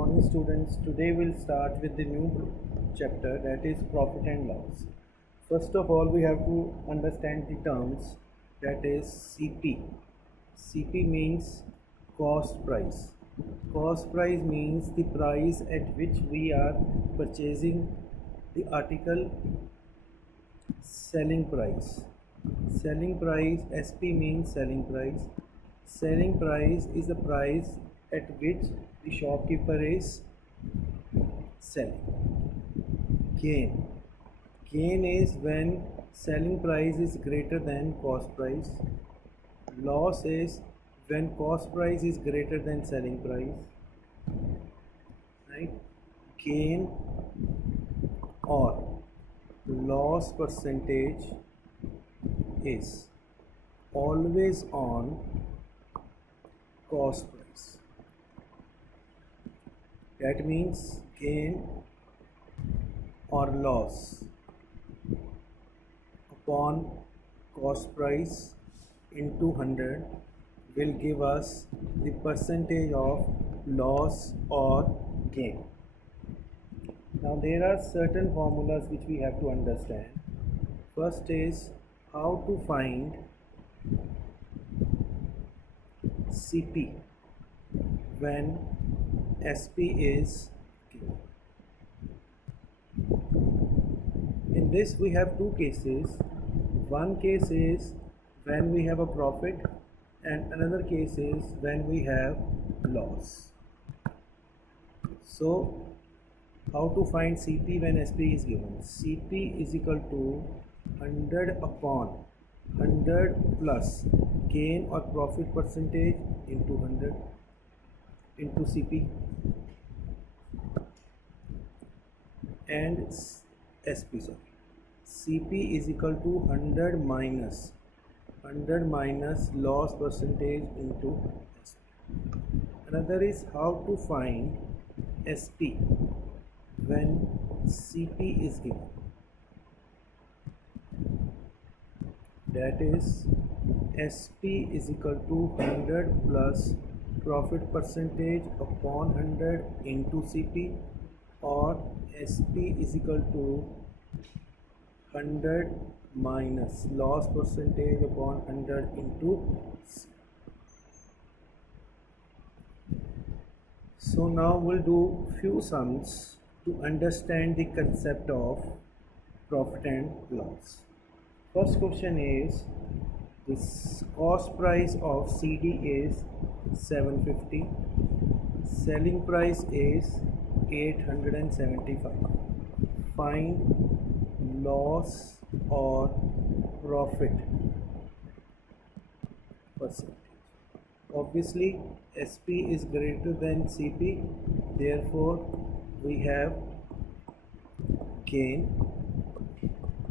morning, students. Today we'll start with the new chapter, that is profit and loss. First of all, we have to understand the terms, that is CP. CP means cost price. Cost price means the price at which we are purchasing the article. Selling price. Selling price, SP means selling price. Selling price is the price at which the shopkeeper is selling. Gain. Gain is when selling price is greater than cost price. Loss is when cost price is greater than selling price. Right? Gain or loss percentage is always on cost price. That means gain or loss upon cost price into 100 will give us the percentage of loss or gain. Now there are certain formulas which we have to understand. First is how to find CP when SP is given. In this we have two cases. One case is when we have a profit and another case is when we have loss. So how to find CP when SP is given? CP is equal to 100 upon 100 plus gain or profit percentage into 100 into CP, and SP, sorry. CP is equal to 100 minus loss percentage into SP. Another is how to find SP when CP is given. That is SP is equal to 100 plus profit percentage upon 100 into CP, or SP is equal to 100 minus loss percentage upon 100 into CP. So now we'll do few sums to understand the concept of profit and loss. First question is, this cost price of CD is 750, selling price is 875. Find loss or profit percentage. Obviously SP is greater than CP, therefore we have gain,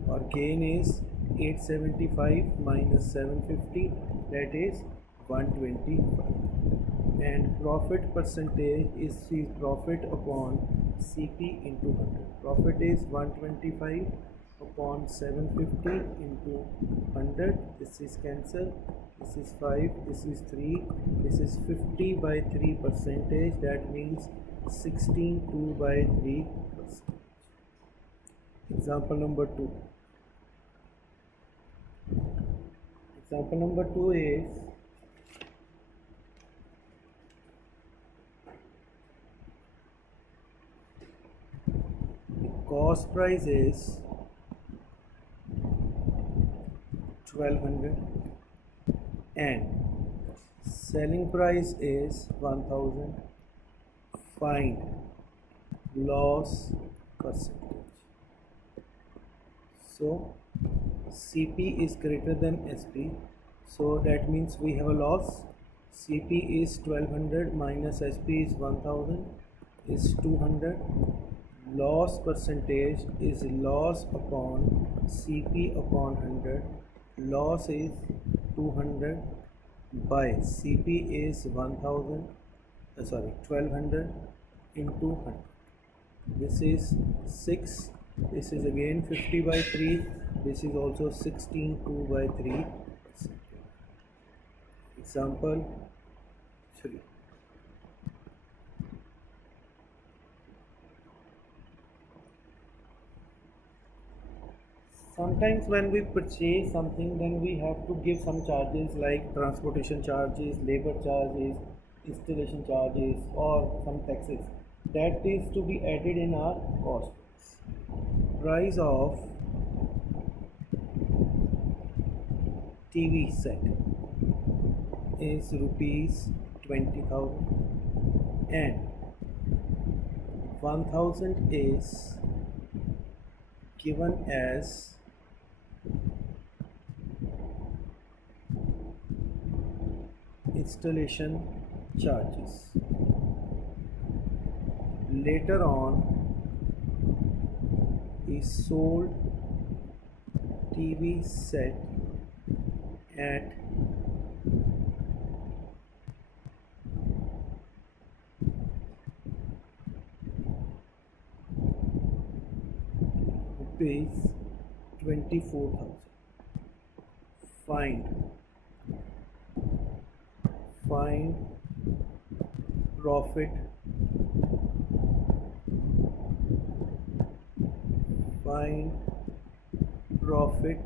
or gain is 875 minus 750, that is 125, and profit percentage is profit upon CP into 100. Profit is 125 upon 750 into 100. This is cancelled. This is 5, this is 3, this is 50 by 3 percentage, that means 16 2 by 3 percent. Example number 2. Example number 2 is the cost price is 1200 and selling price is 1000. Find loss percentage. So CP is greater than SP, so that means we have a loss. CP is 1200 minus SP is 1000 is 200. Loss percentage is loss upon CP upon 100. Loss is 200 by CP is 1200 into 100. This is 6. This is again 50 by 3. This is also 16 2 by 3. Example 3. Sometimes when we purchase something, then we have to give some charges like transportation charges, labor charges, installation charges, or some taxes. That is to be added in our cost. Price of TV set is rupees 20,000 and 1,000 is given as installation charges. Later on, he sold TV set at rupees 24,000. Find profit, find profit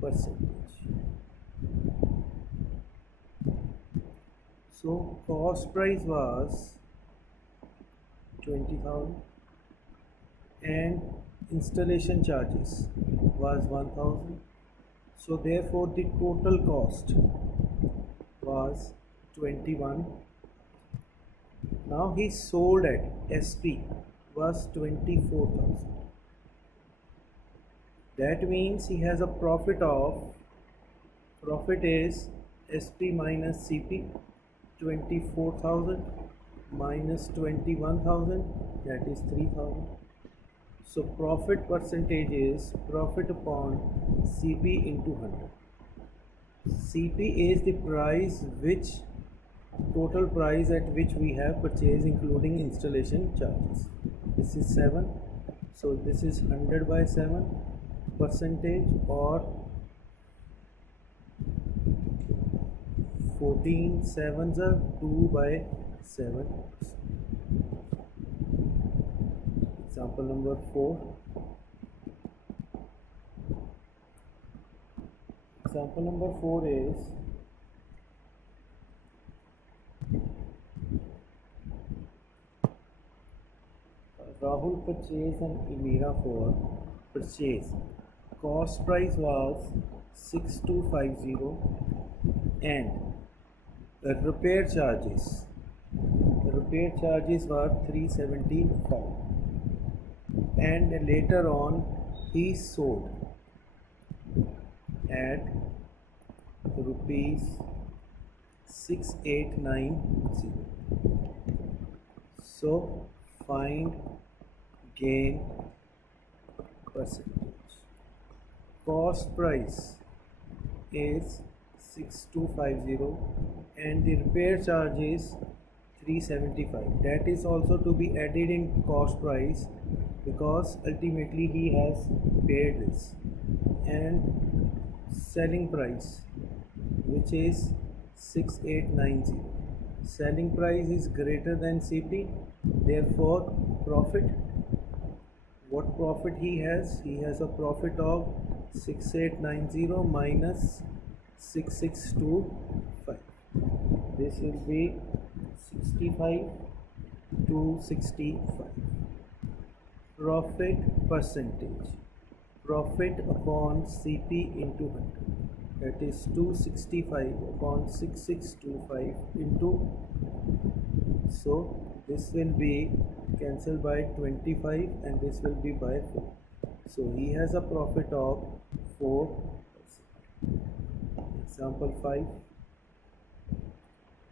percentage. So cost price was 20,000 and installation charges was 1,000. So therefore the total cost was 21. Now he sold at SP was 24,000. That means he has a profit is SP minus CP, 24,000 minus 21,000, that is 3,000. So profit percentage is profit upon CP into 100. CP is the price which total price at which we have purchased including installation charges. This is 7. So this is 100 by 7 percentage, or 14 sevens are 2 by 7. Example number 4. Example number 4 is Rahul purchased an Emira for purchase. Cost price was 6250 and the repair charges were 375, and later on he sold at rupees 6890. So find gain percentage. Cost price is 6250 and the repair charge is 375. That is also to be added in cost price because ultimately he has paid this. And selling price, which is 6890. Selling price is greater than CP, therefore profit. What profit he has? He has a profit of 6890 minus 6625. This will be 65 to 65. Profit percentage. Profit upon CP into 100. That is 265 upon 6625 into. So this will be cancelled by 25 and this will be by 4. So he has a profit of 4%. Example 5.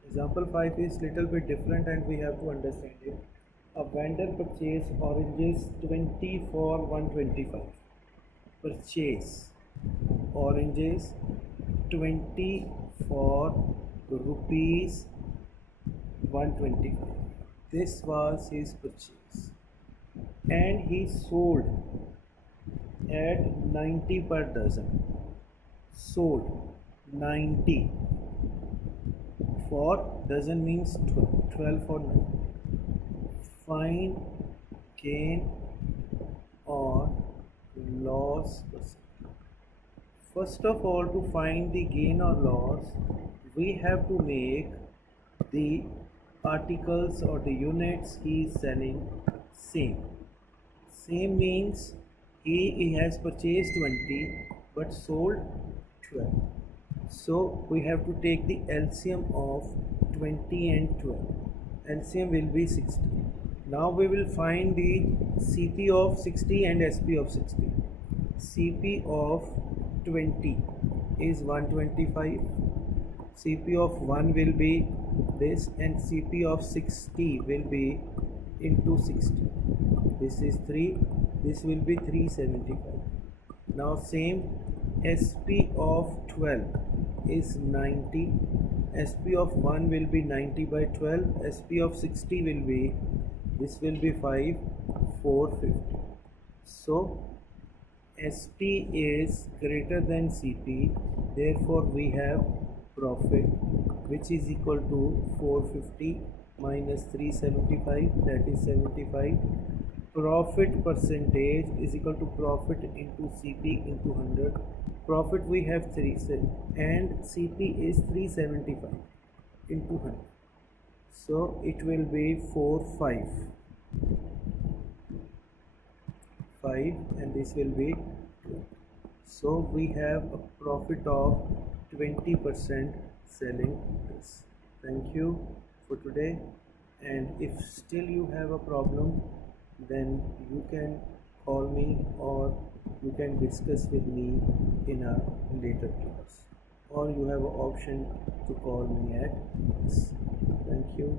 Example 5 is little bit different and we have to understand it. A vendor purchased oranges 20 for 125. Purchase oranges 20 for rupees 125. This was his purchase and he sold at 90 per dozen. Sold 90 for dozen means 12 for 9. Find gain on loss percent. First of all, to find the gain or loss, we have to make the articles or the units he is selling same. Same means he has purchased 20 but sold 12. So we have to take the LCM of 20 and 12. LCM will be 60. Now we will find the CP of 60 and SP of 60. CP of 20 is 125. CP of 1 will be this, and CP of 60 will be into 60. This is 3. This will be 375. Now same, SP of 12 is 90. SP of 1 will be 90 by 12. SP of 60 will be, this will be 5, 450. So SP is greater than CP, therefore we have profit, which is equal to 450 minus 375, that is 75. Profit percentage is equal to profit into CP into 100. Profit we have 3 and CP is 375 into 100. So it will be 5 and this will be 20. So we have a profit of 20% selling this. Thank you for today, and if still you have a problem, then you can call me or you can discuss with me in a later class, or you have an option to call me at this. Thank you.